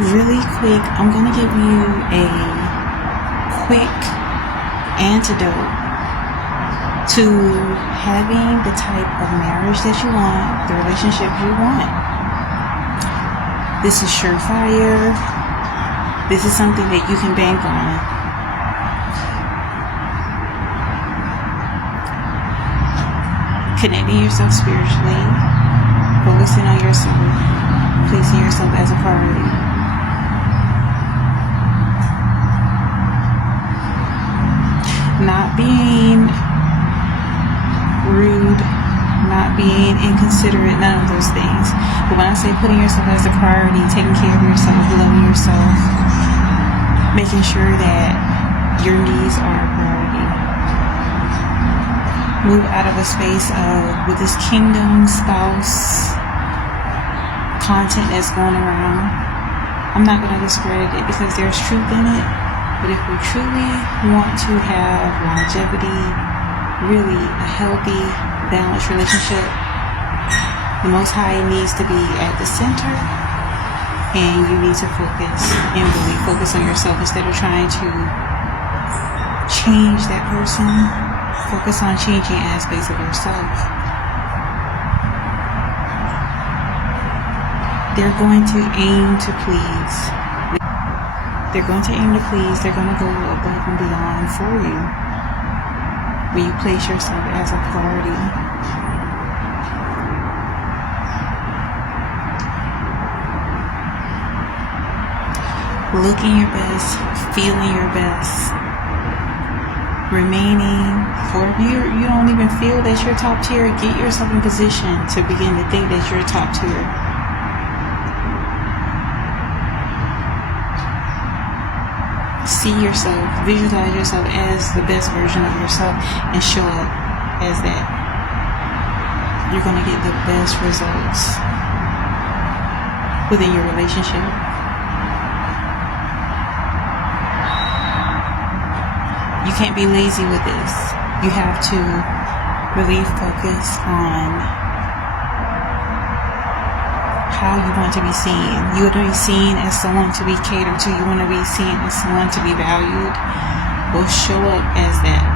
Really quick, I'm going to give you a quick antidote to having the type of marriage that you want, the relationship you want. This is surefire. This is something that you can bank on. Connecting yourself spiritually, focusing on yourself, placing yourself as a priority. Not being rude, not being inconsiderate, none of those things. But when I say putting yourself as a priority, taking care of yourself, loving yourself, making sure that your needs are a priority. Move out of a space of, with this kingdom spouse content that's going around. I'm not going to discredit it because there's truth in it. But if we truly want to have longevity, really a healthy, balanced relationship, the Most High needs to be at the center, and you need to focus and really focus on yourself instead of trying to change that person. Focus on changing aspects of yourself. They're going to aim to please. They're going to aim to please. They're going to go above and beyond for you when you place yourself as a priority. Looking your best, feeling your best, remaining, or if you don't even feel that you're top tier, get yourself in position to begin to think that you're top tier. See yourself, visualize yourself as the best version of yourself and show up as that. You're going to get the best results within your relationship. You can't be lazy with this. You have to really focus on how you want to be seen. You want to be seen as someone to be catered to. You want to be seen as someone to be valued. Well, show up as that.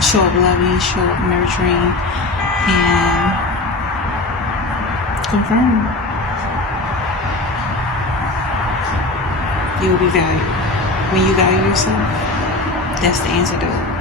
Show up loving, show up nurturing, and confirm. You will be valued. When you value yourself, that's the antidote.